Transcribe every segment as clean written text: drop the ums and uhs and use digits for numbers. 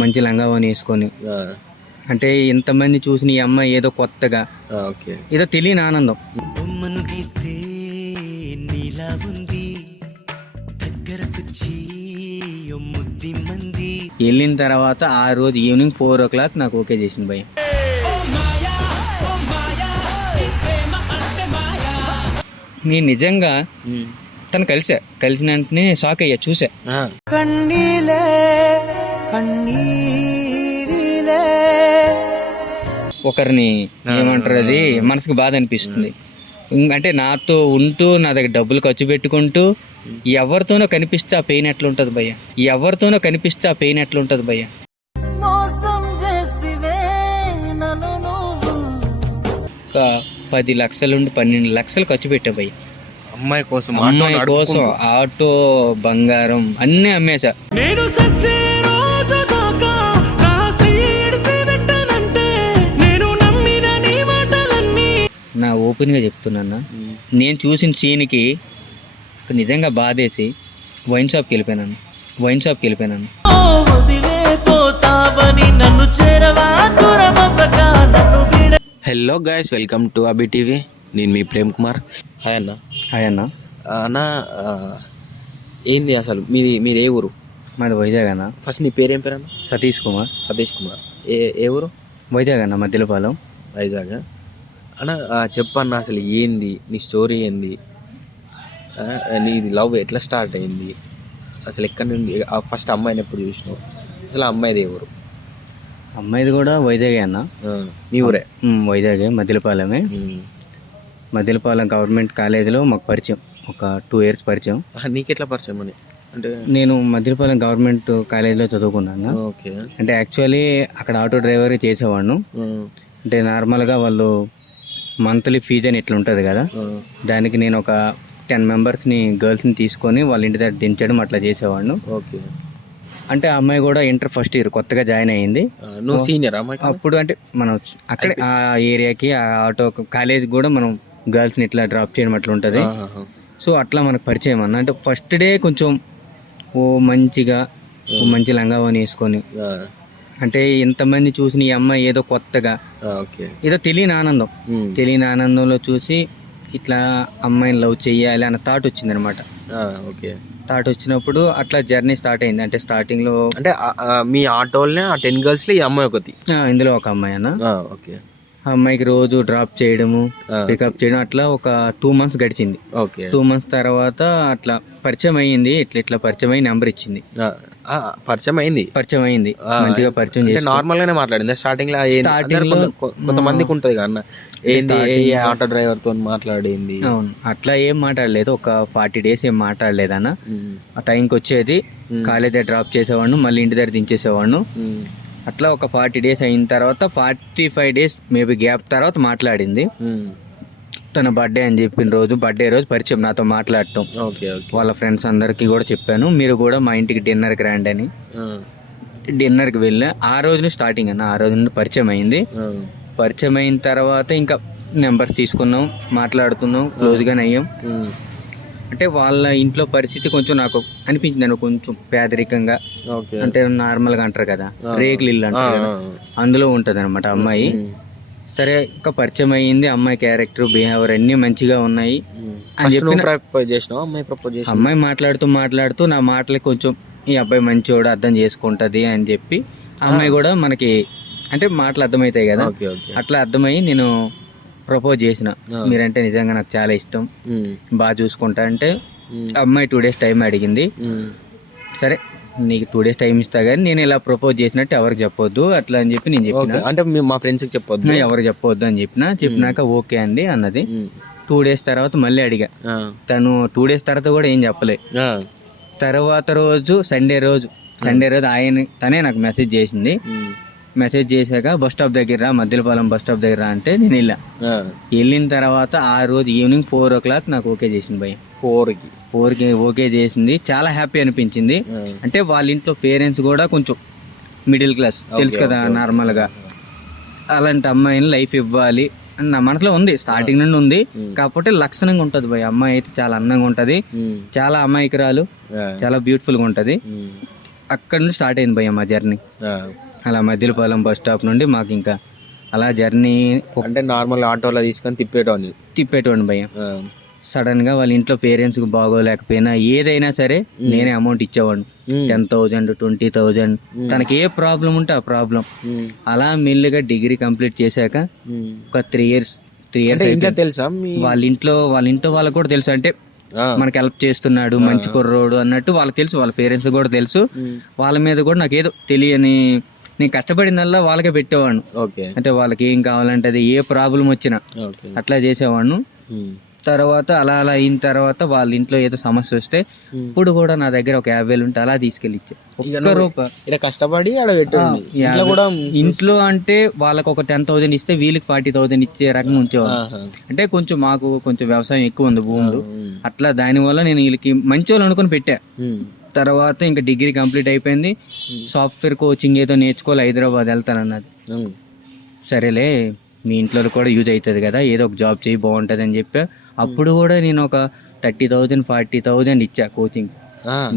మంచి లంగావని వేసుకొని, అంటే ఇంతమంది చూసిన ఈ అమ్మాయి ఏదో కొత్తగా ఏదో తెలియని ఆనందం. వెళ్ళిన తర్వాత ఆ రోజు ఈవినింగ్ 4 o'clock నాకు ఓకే చేసింది భయ్య. నేను నిజంగా తను కలిసిన వెంటనే షాక్ అయ్యా, చూసా. ఒకరిని ఏమంటారు, అది మనసుకు బాధ అనిపిస్తుంది. అంటే నాతో ఉంటూ నా దగ్గర డబ్బులు ఖర్చు పెట్టుకుంటూ ఎవరితోనో కనిపిస్తే ఆ పెయిన్ ఎట్లుంటది భయ్య, ఎవరితోనో కనిపిస్తే ఆ పెయిన్ ఎట్లుంటది భయ్య. ఒక 10 లక్షల నుండి 12 లక్షలు ఖర్చు పెట్టా భయ్య అమ్మాయి కోసం. ఆటో, బంగారం అన్నీ అమ్మేశా. నా ఓపెన్ గా చెప్తున్నా, నేను చూసిన సీన్కి నిజంగా బాధేసి వైన్ షాప్కి వెళ్ళిపోయినాను. Hello guys, welcome to Abhi TV. నేను మీ ప్రేమ్ కుమార్. హాయ్ అన్న. అన్న, ఏంది అసలు మీరు ఏ ఊరు? మాది వైజాగ్ అన్న. ఫస్ట్ నీ పేరు ఏం పేరు అన్న? సతీష్ కుమార్. ఏ ఊరు? వైజాగ్ అన్న, మధ్యలపాలెం. వైజాగ్ అన్న. చెప్పన్న, అసలు ఏంది నీ స్టోరీ, ఏంది నీది లవ్ ఎట్లా స్టార్ట్ అయింది, అసలు ఎక్కడి నుండి ఫస్ట్ అమ్మాయిని ఎప్పుడు చూసినావు, అసలు అమ్మాయిది ఏ ఊరు? అమ్మాయిది కూడా వైజాగే అన్న. నీ ఊరే? వైజాగే, మధ్యలపాలెమే. మధ్యలపాలెం గవర్నమెంట్ కాలేజీలో మాకు పరిచయం, ఒక 2 years పరిచయం. నీకెట్లా పరిచయం అని? అంటే నేను మధ్యలపాలెం గవర్నమెంట్ కాలేజీలో చదువుకున్నాను. అంటే యాక్చువల్లీ అక్కడ ఆటో డ్రైవర్ చేసేవాడిను. అంటే నార్మల్గా వాళ్ళు మంత్లీ ఫీజు అని ఇట్లా ఉంటుంది కదా, దానికి నేను ఒక 10 members-ని గర్ల్స్ని తీసుకొని వాళ్ళ ఇంటి దగ్గర దించడం అట్లా చేసేవాడిను. అంటే ఆ అమ్మాయి కూడా ఇంటర్ ఫస్ట్ ఇయర్ కొత్తగా జాయిన్ అయ్యింది. నువ్వు సీనియర్ అప్పుడు? అంటే మనం అక్కడే ఆ ఏరియాకి ఆ ఆటో కాలేజ్ కూడా మనం గర్ల్స్ని ఇట్లా డ్రాప్ చేయడం అట్లా ఉంటుంది. సో అట్లా మనకు పరిచయం అన్న. అంటే ఫస్ట్ డే కొంచెం మంచి లంగావని వేసుకొని, అంటే ఇంతమంది చూసిన ఈ అమ్మాయి ఏదో కొత్తగా ఏదో తెలియని ఆనందంలో చూసి ఇట్లా అమ్మాయిని లవ్ చెయ్యాలి అన్న థాట్ వచ్చింది అనమాట. థాట్ వచ్చినప్పుడు అట్లా జర్నీ స్టార్ట్ అయింది. అంటే స్టార్టింగ్ లో అంటే మీ ఆటోల్నే ఆ 10 girls లో ఈ అమ్మాయి ఒకటి, ఇందులో ఒక అమ్మాయి అన్న. ఆ అమ్మాయికి రోజు డ్రాప్ చేయడము, పికప్ చేయడం, అట్లా ఒక 2 months గడిచింది. 2 months తర్వాత అట్లా పరిచయం అయ్యింది. ఇట్లా పరిచయం అయ్యి నెంబర్ ఇచ్చింది. పరిచయం అయింది మంచిగా పరిచయం చేసి నార్మల్ గానే మాట్లాడింది. స్టార్టింగ్ లో కొంతమందికి ఉంటది అన్న, ఏంది ఆటో డ్రైవర్ తో మాట్లాడింది. అవును, అట్లా ఏం మాట్లాడలేదు. ఒక 40 days ఏం మాట్లాడలేదు అన్న. ఆ టైంకి వచ్చేది, కాలేజ్ డ్రాప్ చేసేవాడిని, మళ్ళీ ఇంటి దగ్గర దించేసేవాడిని. అట్లా ఒక 40 days అయిన తర్వాత 45 days మేబీ గ్యాప్ తర్వాత మాట్లాడింది. తన బర్త్డే అని చెప్పిన బర్త్డే రోజు పరిచయం, నాతో మాట్లాడటం. వాళ్ళ ఫ్రెండ్స్ అందరికి కూడా చెప్పాను, మీరు కూడా మా ఇంటికి డిన్నర్కి రండి అని. డిన్నర్కి వెళ్ళా. ఆ రోజు స్టార్టింగ్ అన్న, ఆ రోజు నుండి పరిచయం అయింది. పరిచయం అయిన తర్వాత ఇంకా నెంబర్స్ తీసుకున్నాం, మాట్లాడుతున్నాం, క్లోజ్గానే అయ్యాం. అంటే వాళ్ళ ఇంట్లో పరిస్థితి కొంచెం నాకు అనిపించింది, కొంచెం పేదరికంగా, అంటే నార్మల్గా అంటారు కదా రేకులు ఇల్లు అంటారు కదా, అందులో ఉంటది అనమాట అమ్మాయి. సరే, ఇంకా పరిచయం అయ్యింది. అమ్మాయి క్యారెక్టర్, బిహేవియర్ అన్ని మంచిగా ఉన్నాయి అని చెప్పి అమ్మాయి మాట్లాడుతూ నా మాటలకి కొంచెం ఈ అబ్బాయి మంచోడు, అర్థం చేసుకుంటది అని చెప్పి అమ్మాయి కూడా మనకి అంటే మాటలు అర్థమవుతాయి కదా, అట్లా అర్థమయ్యి నేను ప్రపోజ్ చేసిన. మీరంటే నిజంగా నాకు చాలా ఇష్టం, బాగా చూసుకుంటా అంటే అమ్మాయి 2 days టైం అడిగింది. సరే, నీకు 2 days టైం ఇస్తా కానీ నేను ఇలా ప్రపోజ్ చేసినట్టు ఎవరికి చెప్పొద్దు అట్లా అని చెప్పి నేను చెప్పిన. అంటే మా ఫ్రెండ్స్కి చెప్పొద్దు, ఎవరికి చెప్పొద్దు అని చెప్పినాక ఓకే అండి అన్నది. 2 days తర్వాత మళ్ళీ అడిగా. తను 2 days తర్వాత కూడా ఏం చెప్పలే. తర్వాత రోజు సండే రోజు తనే నాకు మెసేజ్ చేసింది. మెసేజ్ చేశాక బస్ స్టాప్ దగ్గర, మధ్యలపాలెం బస్ స్టాప్ దగ్గర అంటే నేను వెళ్ళిన తర్వాత ఆ రోజు ఈవినింగ్ 4 o'clock నాకు ఓకే చేసింది భయ్య. 4కి ఓకే చేసింది. చాలా హ్యాపీ అనిపించింది. అంటే వాళ్ళ ఇంట్లో పేరెంట్స్ కూడా కొంచెం మిడిల్ క్లాస్, తెలుసు కదా నార్మల్ గా. అలాంటి అమ్మాయిని లైఫ్ ఇవ్వాలి అని నా మనసులో ఉంది, స్టార్టింగ్ నుండి ఉంది. కాకపోతే లక్షణంగా ఉంటది భయ్య అమ్మాయి అయితే, చాలా అందంగా ఉంటది, చాలా అమాయకురాలు, చాలా బ్యూటిఫుల్ గా ఉంటది. అక్కడ నుండి స్టార్ట్ అయింది భయ్య మా జర్నీ. ఆ. అలా మద్దిలపాలెం బస్ స్టాప్ నుండి మాకు ఇంకా అలా జర్నీ అంటే నార్మల్ ఆటోలో తీసుకొని తిప్పేటోని. తిప్పేటోండి భయ్య. సడన్గా వాళ్ళ ఇంట్లో పేరెంట్స్కి బాగోలేకపోయినా ఏదైనా సరే నేనే అమౌంట్ ఇచ్చేవాడిని. 10,000 20,000 తనకి ఏ ప్రాబ్లం ఉంటే ఆ ప్రాబ్లం. అలా మెల్లిగా డిగ్రీ కంప్లీట్ చేశాక ఒక 3 years తెలుసా వాళ్ళ ఇంట్లో వాళ్ళకి కూడా తెలుసు. అంటే మనకి హెల్ప్ చేస్తున్నాడు, మంచి కుర్రోడు అన్నట్టు వాళ్ళకి తెలుసు, వాళ్ళ పేరెంట్స్ కూడా తెలుసు. వాళ్ళ మీద కూడా నాకు ఏదో తెలియని, నేను కష్టపడినల్లా వాళ్ళకే పెట్టేవాడిని. అంటే వాళ్ళకి ఏం కావాలంటే అది ఏ ప్రాబ్లం వచ్చినా అట్లా చేసేవాడిని. తర్వాత అలా అయిన తర్వాత వాళ్ళ ఇంట్లో ఏదో సమస్య వస్తే ఇప్పుడు కూడా నా దగ్గర ఒక 50,000 ఉంటే అలా తీసుకెళ్ళి ఇచ్చే. ఒక్క రూపాయి కష్టపడి ఇంట్లో అంటే వాళ్ళకి ఒక 10,000 ఇస్తే వీళ్ళకి 40,000 ఇచ్చే రకంగా ఉంచేవాళ్ళు. అంటే కొంచెం మాకు కొంచెం వ్యవసాయం ఎక్కువ ఉంది, భూములు. అట్లా దానివల్ల నేను వీళ్ళకి మంచి వాళ్ళు అనుకుని పెట్టా. తర్వాత ఇంకా డిగ్రీ కంప్లీట్ అయిపోయింది. సాఫ్ట్వేర్ కోచింగ్ ఏదో నేర్చుకోవాలి, హైదరాబాద్ వెళ్తానన్నది. సరేలే మీ ఇంట్లో కూడా యూజ్ అవుతుంది కదా, ఏదో ఒక జాబ్ చేయి బాగుంటుంది అని చెప్పా. అప్పుడు కూడా నేను ఒక 30,000 40,000 ఇచ్చా కోచింగ్.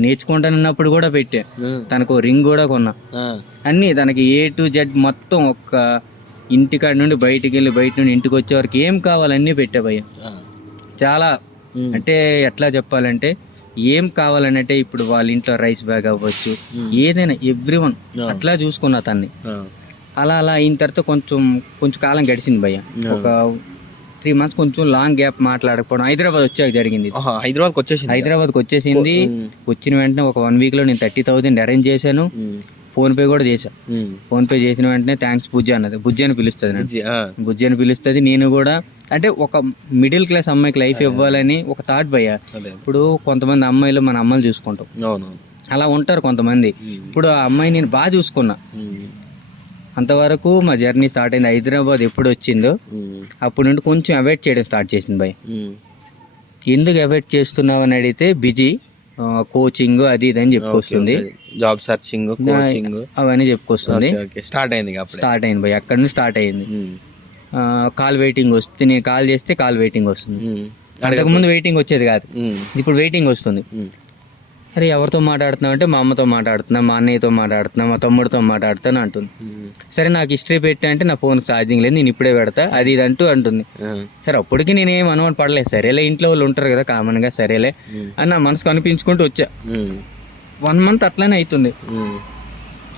నేర్చుకుంటానన్నప్పుడు కూడా పెట్టా. తనకు రింగ్ కూడా కొన్నా. అన్ని తనకి A to Z మొత్తం ఒక ఇంటికాడ నుండి బయట నుండి ఇంటికి వచ్చే వరకు ఏం కావాలన్నీ పెట్టా భయ్య. చాలా అంటే ఎట్లా చెప్పాలంటే ఏం కావాలనంటే ఇప్పుడు వాళ్ళ ఇంట్లో రైస్ బ్యాగ్ అవ్వచ్చు, ఏదైనా ఎవ్రీవన్ అట్లా చూసుకున్నా తన్ని. అలా అయిన తర్వాత కొంచెం కాలం గడిచింది భయ్య. ఒక 3 months కొంచెం లాంగ్ గ్యాప్ మాట్లాడకపోవడం. హైదరాబాద్ వచ్చాక జరిగింది. హైదరాబాద్కి వచ్చేసింది. వచ్చిన వెంటనే ఒక 1 week లో నేను 30,000 అరేంజ్ చేశాను. ఫోన్ పే కూడా చేశా. ఫోన్ పే చేసిన వెంటనే థ్యాంక్స్ బుజ్జి అన్నది. బుజ్జి అని పిలుస్తుంది. నేను కూడా అంటే ఒక మిడిల్ క్లాస్ అమ్మాయికి లైఫ్ ఇవ్వాలని ఒక థాట్ భయ్య. ఇప్పుడు కొంతమంది అమ్మాయిలు మన అమ్మలు చూసుకుంటాం, అలా ఉంటారు కొంతమంది. ఇప్పుడు ఆ అమ్మాయి నేను బాగా చూసుకున్నా. అంతవరకు మా జర్నీ స్టార్ట్ అయింది. హైదరాబాద్ ఎప్పుడు వచ్చిందో అప్పుడు నుండి కొంచెం అవాయిడ్ చేయడం స్టార్ట్ చేసింది భయ్. ఎందుకు అవాయిడ్ చేస్తున్నావు అని అడిగితే బిజీ, కోచింగ్ అది ఇది అని చెప్పుకొస్తుంది, జాబ్ సర్చింగ్, కోచింగ్ అవన్నీ చెప్పుకొస్తుంది. స్టార్ట్ అయింది భయ్. అక్కడ నుంచి స్టార్ట్ అయింది. కాల్ వెయిటింగ్ వస్తుంది. నేను కాల్ చేస్తే కాల్ వెయిటింగ్ వస్తుంది. అంతకుముందు వెయిటింగ్ వచ్చేది కాదు, ఇప్పుడు వెయిటింగ్ వస్తుంది. అరే ఎవరితో మాట్లాడుతున్నావు అంటే మా అమ్మతో మాట్లాడుతున్నా, మా అన్నయ్యతో మాట్లాడుతున్నా, మా తమ్ముడితో మాట్లాడుతాను అంటుంది. సరే నాకు హిస్టరీ పెట్టా అంటే నా ఫోన్ ఛార్జింగ్ లేదు, నేను ఇప్పుడే పెడతా అది ఇది అంటుంది. సరే అప్పటికి నేనేం అనుమానం పడలేదు. సరేలే ఇంట్లో వాళ్ళు ఉంటారు కదా కామన్ గా, సరేలే అని నా మనసుకు అనిపించుకుంటూ వచ్చా. 1 month అట్లనే అవుతుంది.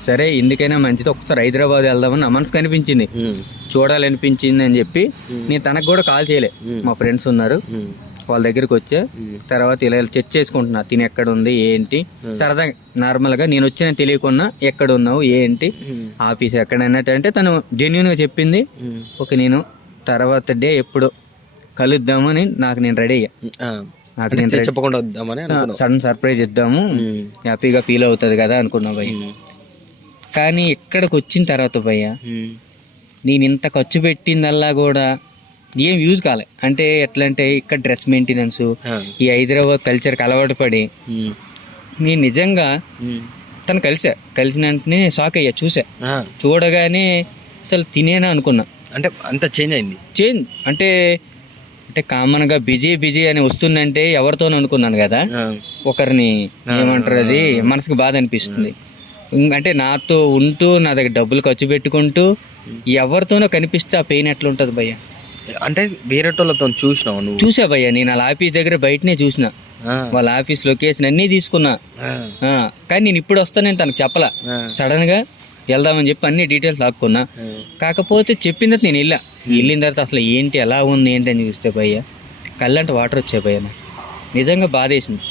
సరే ఎందుకైనా మంచిది ఒకసారి హైదరాబాద్ వెళ్దామని నా మనసుకు అనిపించింది, చూడాలనిపించింది అని చెప్పి నేను తనకు కూడా కాల్ చేయలే. మా ఫ్రెండ్స్ ఉన్నారు, వాళ్ళ దగ్గరికి వచ్చా. తర్వాత ఇలా చెక్ చేసుకుంటున్నా తిని ఎక్కడ ఉంది ఏంటి, సరదా నార్మల్ గా నేను వచ్చిన తెలియకున్నా ఎక్కడ ఉన్నావు ఏంటి, ఆఫీస్ ఎక్కడ అన్నట్టు. తను జెన్యున్ గా చెప్పింది. ఓకే నేను తర్వాత డే ఎప్పుడు కలుద్దామని నేను రెడీ అయ్యా. సడన్ సర్ప్రైజ్ ఇద్దాము, హ్యాపీగా ఫీల్ అవుతుంది కదా అనుకున్నా భయ్య. కానీ ఇక్కడికి వచ్చిన తర్వాత భయ్య నేను ఇంత ఖర్చు పెట్టిందల్లా కూడా ఏం యూజ్ కాలే. అంటే ఎట్లా అంటే ఇక్కడ డ్రెస్ మెయింటెనెన్స్, ఈ హైదరాబాద్ కల్చర్కి అలవాటు పడి నేను నిజంగా తను కలిసిన వెంటనే షాక్ అయ్యా. చూడగానే అసలు తినేనా అనుకున్నా. అంటే అంత చేంజ్ అయింది. అంటే కామన్ గా బిజీ అని వస్తుందంటే ఎవరితోనూ అనుకున్నాను కదా, ఒకరిని ఏమంటారు అది మనసుకు బాధ అనిపిస్తుంది. అంటే నాతో ఉంటూ నా దగ్గర డబ్బులు ఖర్చు పెట్టుకుంటూ ఎవరితోనో కనిపిస్తే ఆ పెయిన్ ఎట్లా ఉంటుంది భయ్య. అంటే వేరే వాళ్ళతో చూసా భయ్య. నేను వాళ్ళ ఆఫీస్ దగ్గర బయటనే చూసిన, వాళ్ళ ఆఫీస్ లొకేషన్ అన్నీ తీసుకున్నా. కానీ నేను ఇప్పుడు వస్తానని తనకు చెప్పలా. సడన్ గా వెళ్దామని చెప్పి అన్ని డీటెయిల్స్ లాక్కున్నా. కాకపోతే చెప్పిన తర్వాత నేను వెళ్ళిన తర్వాత అసలు ఏంటి ఎలా ఉంది ఏంటి అని చూస్తే భయ్య కళ్ళంటే వాటర్ వచ్చాయి భయ్య. నాకు నిజంగా బాధేసింది.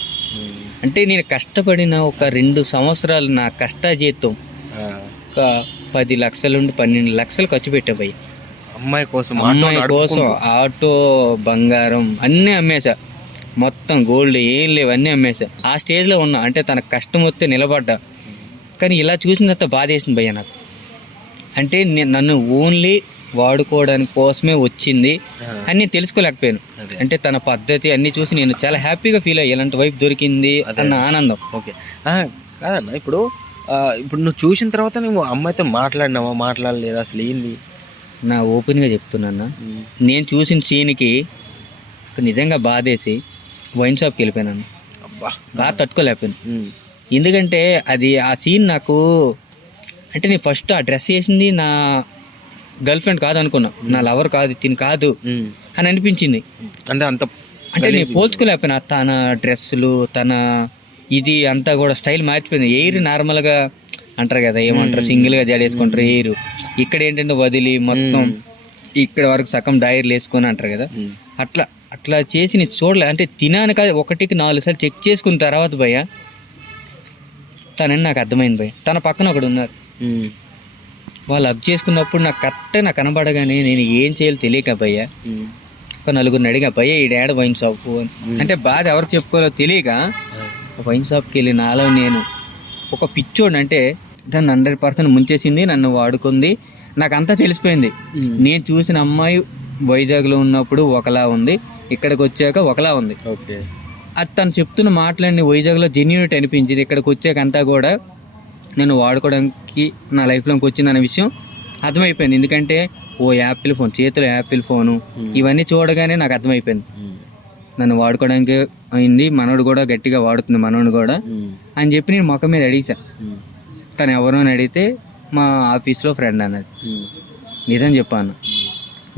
అంటే నేను కష్టపడిన ఒక 2 సంవత్సరాలు నా కష్టాజీతం ఒక 10 లక్షల నుండి 12 లక్షలు ఖర్చు పెట్టా భయ్య. అమ్మాయి కోసం ఆటో, బంగారం అన్నీ అమ్మేశా. మొత్తం గోల్డ్ ఏం లేవు అన్నీ అమ్మేశా. ఆ స్టేజ్లో ఉన్నా. అంటే తన కష్టం వస్తే నిలబడ్డా. కానీ ఇలా చూసిన తర్వాత బాధ వేసింది భయ్య నాకు. అంటే నన్ను ఓన్లీ వాడుకోవడానికి కోసమే వచ్చింది అని నేను తెలుసుకోలేకపోయాను. అంటే తన పద్ధతి అన్ని చూసి నేను చాలా హ్యాపీగా ఫీల్ అయ్యా. ఇలాంటి వైపు దొరికింది అన్న ఆనందం. ఓకే కాదన్న, ఇప్పుడు నువ్వు చూసిన తర్వాత నువ్వు అమ్మాయితో మాట్లాడలేదా అసలు ఏంది? నా ఓపెన్గా చెప్తున్నా, నేను చూసిన సీన్కి నిజంగా బాధేసి వైన్ షాప్కి వెళ్ళిపోయినాను. బాగా తట్టుకోలేకపోయాను. ఎందుకంటే అది ఆ సీన్ నాకు అంటే నేను ఫస్ట్ ఆ డ్రెస్ వేసింది నా గర్ల్ ఫ్రెండ్ కాదు అనుకున్నా, నా లవర్ కాదు, తిని కాదు అని అనిపించింది. అంటే అంత అంటే నేను పోల్చుకోలేకపోయినా తన డ్రెస్సులు, తన ఇది అంతా కూడా స్టైల్ మార్చిపోయింది. ఎయిర్ నార్మల్గా అంటారు కదా, ఏమంటారు సింగిల్గా జడేసుకుంటారు, ఎయిర్ ఇక్కడ ఏంటంటే వదిలి మొత్తం ఇక్కడ వరకు సగం డైర్లు వేసుకొని అంటారు కదా, అట్లా అట్లా చేసి నేను చూడలే. అంటే తినాను కాదు, 1కి 4 సార్లు చెక్ చేసుకున్న తర్వాత భయ్య తనని నాకు అర్థమైంది భయ్య. తన పక్కన ఒకడు ఉన్నారు, వాళ్ళు హగ్ చేసుకున్నప్పుడు నాకు కరెక్ట్గా నాకు కనబడగానే నేను ఏం చేయాలో తెలియక భయ్య ఒక 4గురిని అడిగా, భయ్య ఈ డాడ్ వైన్ షాప్ అంటే బాధ ఎవరికి చెప్పుకోవాలో తెలియక వైన్ షాప్కి వెళ్ళి నాలో నేను ఒక పిచ్చోడు, అంటే దాన్ని 100% ముంచేసింది, నన్ను వాడుకుంది, నాకు అంతా తెలిసిపోయింది. నేను చూసిన అమ్మాయి వైజాగ్లో ఉన్నప్పుడు ఒకలా ఉంది, ఇక్కడికి వచ్చాక ఒకలా ఉంది. ఓకే, అది తను చెప్తున్న మాటలన్నీ వైజాగ్లో జెన్యూనిటీ అనిపించింది, ఇక్కడికి వచ్చాక అంతా కూడా నేను వాడుకోవడానికి నా లైఫ్లోకి వచ్చిందన్న విషయం అర్థమైపోయింది. ఎందుకంటే ఓ యాపిల్ ఫోన్, చేతిలో యాపిల్ ఫోను, ఇవన్నీ చూడగానే నాకు అర్థమైపోయింది నన్ను వాడుకోవడానికి అయింది, మనోడు కూడా గట్టిగా వాడుతుంది మనోడు కూడా అని చెప్పి నేను ముఖం మీద అడిగా. తను ఎవరు అని అడిగితే మా ఆఫీస్లో ఫ్రెండ్ అన్నది. నిజం చెప్పాను,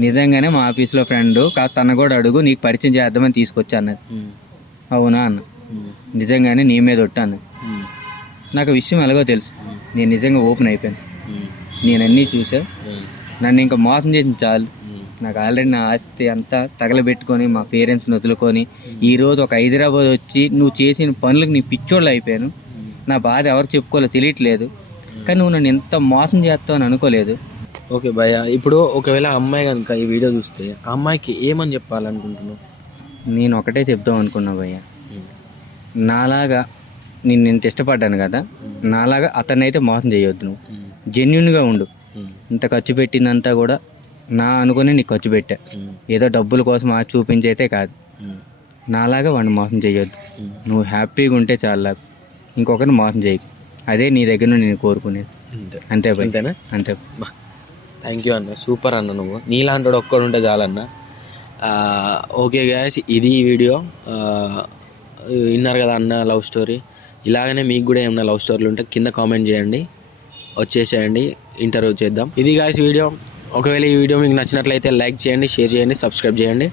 నిజంగానే మా ఆఫీస్లో ఫ్రెండ్ కాదు, తను కూడా అడుగు నీకు పరిచయం చేద్దామని తీసుకొచ్చా అన్నది. అవునా అన్న, నిజంగానే నీ మీద ఒట్టు అన్నది. నాకు విషయం ఎలాగో తెలుసు, నేను నిజంగా ఓపెన్ అయిపోయాను, నేను అన్నీ చూసా, నన్ను ఇంకా మోసం చేసింది చాలు. నాకు ఆల్రెడీ నా ఆస్తి అంతా తగలబెట్టుకొని మా పేరెంట్స్ని వదులుకొని ఈరోజు ఒక హైదరాబాద్ వచ్చి నువ్వు చేసిన పనులకు నీ పిచ్చోళ్ళు అయిపోయాను. నా బాధ ఎవరికి చెప్పుకోవాలో తెలియట్లేదు, కానీ నువ్వు నన్ను ఎంత మోసం చేస్తావు అని అనుకోలేదు. ఓకే భయ్య, ఇప్పుడు ఒకవేళ అమ్మాయి కనుక ఈ వీడియో చూస్తే ఆ అమ్మాయికి ఏమని చెప్పాలనుకుంటున్నావు? నేను ఒకటే చెప్దాం అనుకున్నా భయ్య, నాలాగా నేను ఎంత ఇష్టపడ్డాను కదా, నాలాగా అతన్నైతే మోసం చేయొద్దు. నువ్వు జెన్యున్గా ఉండు. ఇంత ఖర్చు పెట్టిందంతా కూడా నా అనుకుని నీకు ఖర్చు పెట్టా, ఏదో డబ్బుల కోసం ఆ చూపించైతే కాదు. నాలాగా వాడిని మోసం చేయొద్దు, నువ్వు హ్యాపీగా ఉంటే చాలా, ఇంకొకరిని మోసం చేయకు. అదే నీ దగ్గర నుండి నేను కోరుకునేది. అంతే భయ్, అంతేనా? అంతే. థ్యాంక్ యూ అన్న, సూపర్ అన్న, నువ్వు నీలాంటి వాడు ఒక్కడు ఉంటే చాలన్న. ఓకే గాయస్, ఇది ఈ వీడియో. విన్నారు కదా అన్న లవ్ స్టోరీ. ఇలాగనే మీకు కూడా ఏమైనా లవ్ స్టోరీలు ఉంటే కింద కామెంట్ చేయండి, వచ్చేసేయండి, ఇంటర్వ్యూ చేద్దాం. ఇది గాయస్ వీడియో. ఒకవేళ ఈ వీడియో మీకు నచ్చినట్లయితే లైక్ చేయండి, షేర్ చేయండి, సబ్స్క్రైబ్ చేయండి.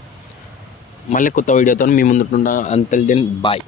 మళ్ళీ కొత్త వీడియోతో మీ ముందుంటా. Until then bye.